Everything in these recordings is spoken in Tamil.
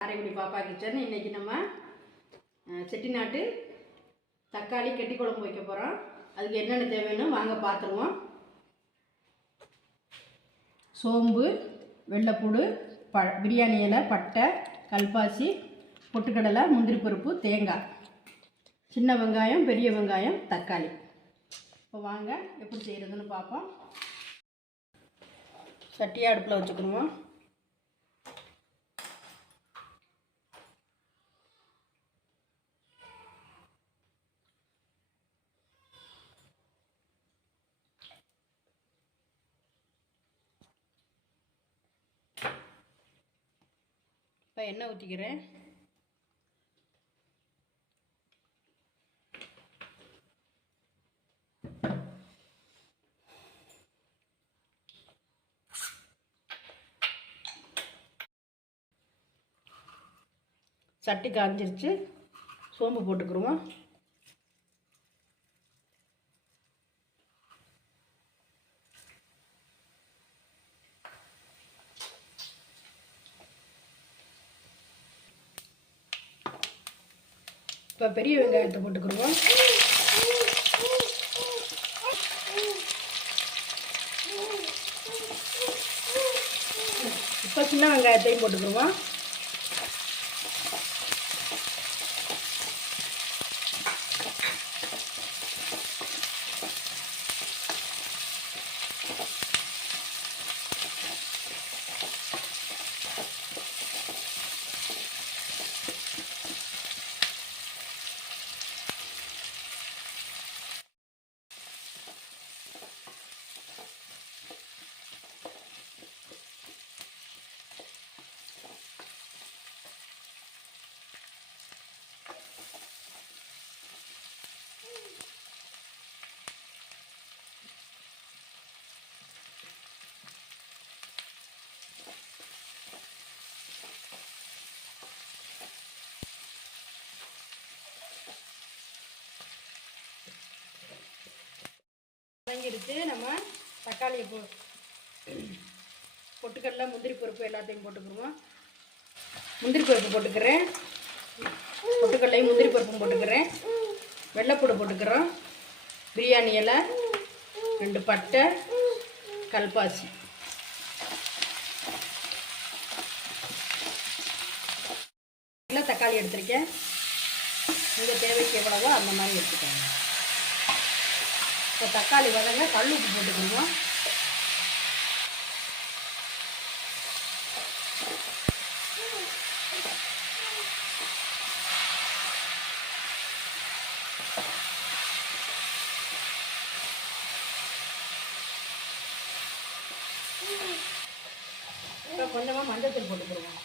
காரைக்குடி பாப்பா கிச்சன். இன்னைக்கு நம்ம செட்டிநாட்டு தக்காளி கட்டி குழம்பு வைக்க போகிறோம் அதுக்கு என்னென்ன தேவைன்னு வாங்க பார்த்துருவோம் சோம்பு வெள்ளைப்பூடு ப பிரியாணி இலை பட்டை கல்பாசி பொட்டுக்கடலை முந்திரி பருப்பு தேங்காய். சின்ன வெங்காயம் பெரிய வெங்காயம் தக்காளி. இப்போ வாங்க எப்படி செய்கிறதுன்னு பார்ப்போம் சட்டியை அடுப்பில் வச்சுக்கிடுவோம். இப்போ எண்ணெய் ஊற்றிக்கிறேன் சட்டி காஞ்சிருச்சு. சோம்பு போட்டுக்கிருவோம். இப்போ பெரிய வெங்காயத்தை போட்டுக்கிருவோம் இப்போ சின்ன வெங்காயத்தையும் போட்டுக்கிருவோம் வதங்கிடுச்சு நம்ம தக்காளியை போ பொட்டுக்கடலை முந்திரி பருப்பு எல்லாத்தையும் போட்டுக்கிடுவோம். முந்திரி பருப்பு போட்டுக்கிறேன். பொட்டுக்கடலையும் முந்திரி பருப்பும் போட்டுக்கிறேன். வெள்ளைப்பூடு போட்டுக்கிறோம். பிரியாணி இலை ரெண்டு பட்டை கல்பாசி. தக்காளி எடுத்திருக்கேன்? உங்கள் தேவைக்கு எவ்வளவோ அந்த மாதிரி எடுத்துக்கோங்க. இப்போ தக்காளி வதங்க கல் உப்பு போட்டுக்கணும் இப்போ கொஞ்சமாக மஞ்சத்தூள் போட்டுக்கிடுவோம்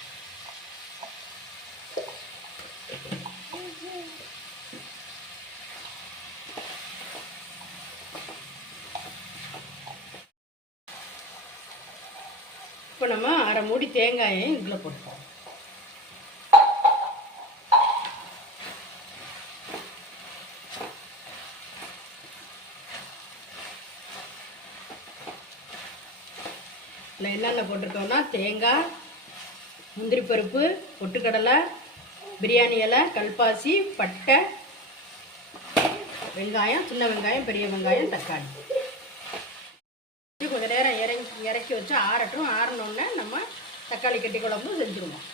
இப்போ நம்ம அரை மூடி தேங்காயையும் இதில் போட்டுப்போம் இதில் என்னென்ன போட்டிருக்கோம்னா தேங்காய் முந்திரி பருப்பு பொட்டுக்கடலை பிரியாணி இலை கல்பாசி பட்டை வெங்காயம் சின்ன வெங்காயம் பெரிய வெங்காயம் தக்காளி. இது நேரம் இறங்கி இறக்கி வச்சு ஆறட்டும். ஆறினோடனே நம்ம தக்காளி கட்டி குழம்பு செஞ்சுருவோம்.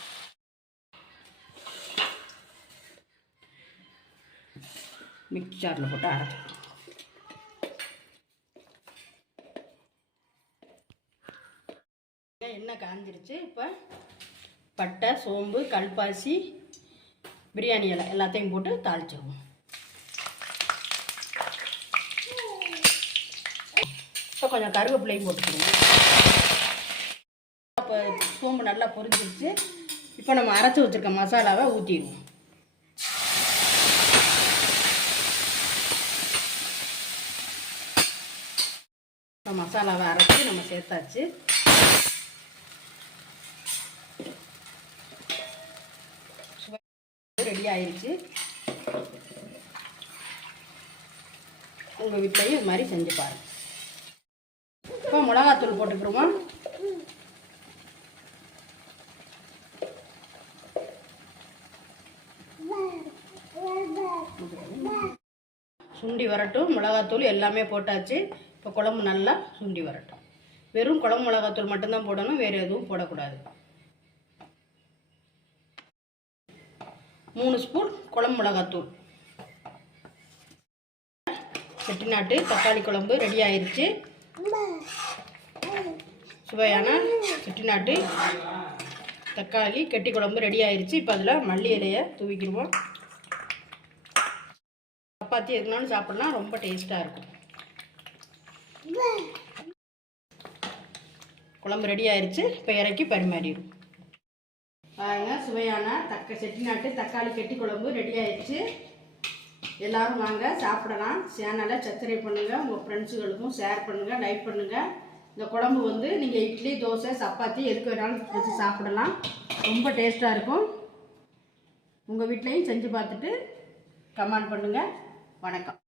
மிக்சரில் போட்டு அரைச்சி எண்ணெய் காஞ்சிருச்சு. இப்போ பட்டை சோம்பு கல்பாசி பிரியாணி இலை எல்லாத்தையும் போட்டு தாளிச்சிருவோம். கொஞ்சம் கருவேப்பிலையும் போட்டுக்கணும். இப்போ சோம்பு நல்லா பொரிஞ்சிருச்சு. இப்போ நம்ம அரைச்சி வச்சுருக்க மசாலாவை ஊற்றிடுவோம் இப்போ மசாலாவை அரைச்சி நம்ம சேர்த்தாச்சு. ரெடி ஆயிடுச்சு உங்கள் வீட்டிலையும் இது மாதிரி செஞ்சு பாருங்கள் இப்போ மிளகாத்தூள் போட்டுக்கிடுவோம். சுண்டி வரட்டும். மிளகாத்தூள் எல்லாமே போட்டாச்சு. இப்போ குழம்பு நல்லா சுண்டி வரட்டும். வெறும் குழம்பு மிளகாத்தூள் மட்டும்தான் போடணும். வேறு எதுவும் போடக்கூடாது. மூணு ஸ்பூன் குழம்பு மிளகாத்தூள். செட்டிநாட்டு தக்காளி குழம்பு ரெடி ஆயிடுச்சு சுவையான சுட்டிநாட்டு தக்காளி கெட்டி குழம்பு ரெடி ஆயிடுச்சு இப்போ அதில் மல்லி இலையை தூவிக்கிடுவோம் சப்பாத்தி எதுனாலும் சாப்பிட்லாம். ரொம்ப டேஸ்ட்டாக இருக்கும். குழம்பு ரெடி ஆயிடுச்சு இப்போ இறக்கி பரிமாறிடும் பாருங்கள் சுவையான தக்க செட்டிநாட்டு தக்காளி கெட்டி குழம்பு ரெடி ஆயிடுச்சு எல்லாரும் வாங்க சாப்பிடலாம். சேனலை சப்ஸ்கிரைப் பண்ணுங்கள் உங்கள் ஃப்ரெண்ட்ஸுகளுக்கும் ஷேர் பண்ணுங்கள் லைக் பண்ணுங்கள் இந்த குழம்பு வந்து நீங்கள் இட்லி தோசை சப்பாத்தி எதுக்கு வேணாலும் வச்சு சாப்பிடலாம். ரொம்ப டேஸ்ட்டாக இருக்கும். உங்கள் வீட்லேயும் செஞ்சு பார்த்துட்டு கமெண்ட் பண்ணுங்கள் வணக்கம்.